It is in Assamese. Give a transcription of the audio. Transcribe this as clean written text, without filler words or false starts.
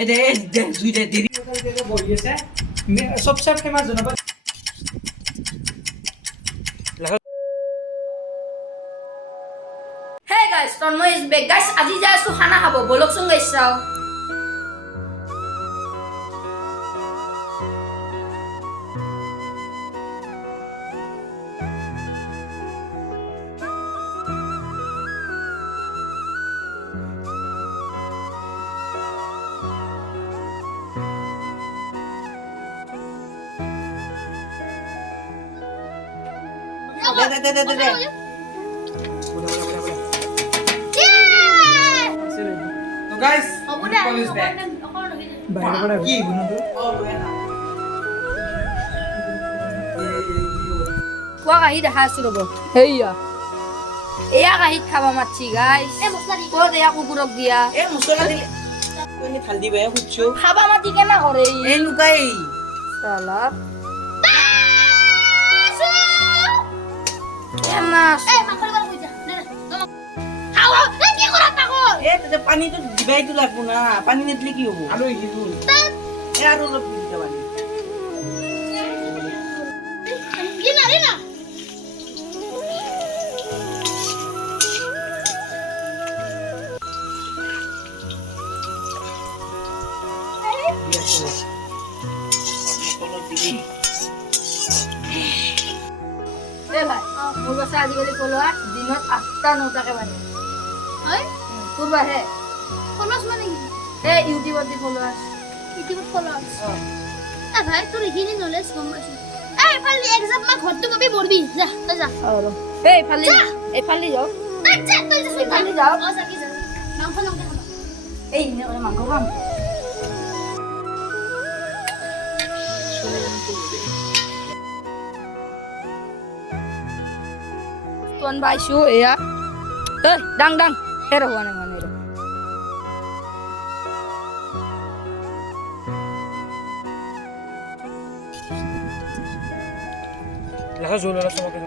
এই দে দুইটা দেরি বহি আছে সবচে ফেমাস জনাব Hey guys, Tonmo is back. Guys, আজি যাই আছো খানা খাব বলকচোন গাইছ চাও দে তো গাইস কলেজ ব্যাক বাইরে কি বন্ধু কোৱা কাহি দেখা আছো ৰব হেইয়া এয়া কাহিত খাবা মাতছি গাইছ ক'ত এয়া কুকুৰক দিয়া এ মছলা দিলে তুমি ঢাল দিবা খুঁজছো খাবা মাতি কেনা কৰে এই লুকাই সালা কেনা এ তাতে পানীটো দিবাইতো লাগবো না পানী নিদিলে কি হ'ব আলু হিজুল এ আৰু অলপ দিতে পানি এ ভাই মোৰ বাছা আজিকালি কলোৱা দিনত 8টা 9টাকে বাজে হয় তোৰ বাহে ফলোৱাৰ্ছ মানে কি এ ইউটিউবত দি ফলোৱাৰ্ছ ইউটিউবত ফলোৱাৰ্ছ এ ভাই তোৰ এইখিনি নলেজ কম আছে এই ফালি এক্সাম মা ঘৰটো কবি মৰবি যা তই যা আৰু এই ফালি যাও আচ্ছা তই যা ফালি যাও অ সাকি যা মাংস লংকে খাবা এই নে ওরে মাংস খাম tuan baisu ya dang hero wane wane Laha জোলা সমকে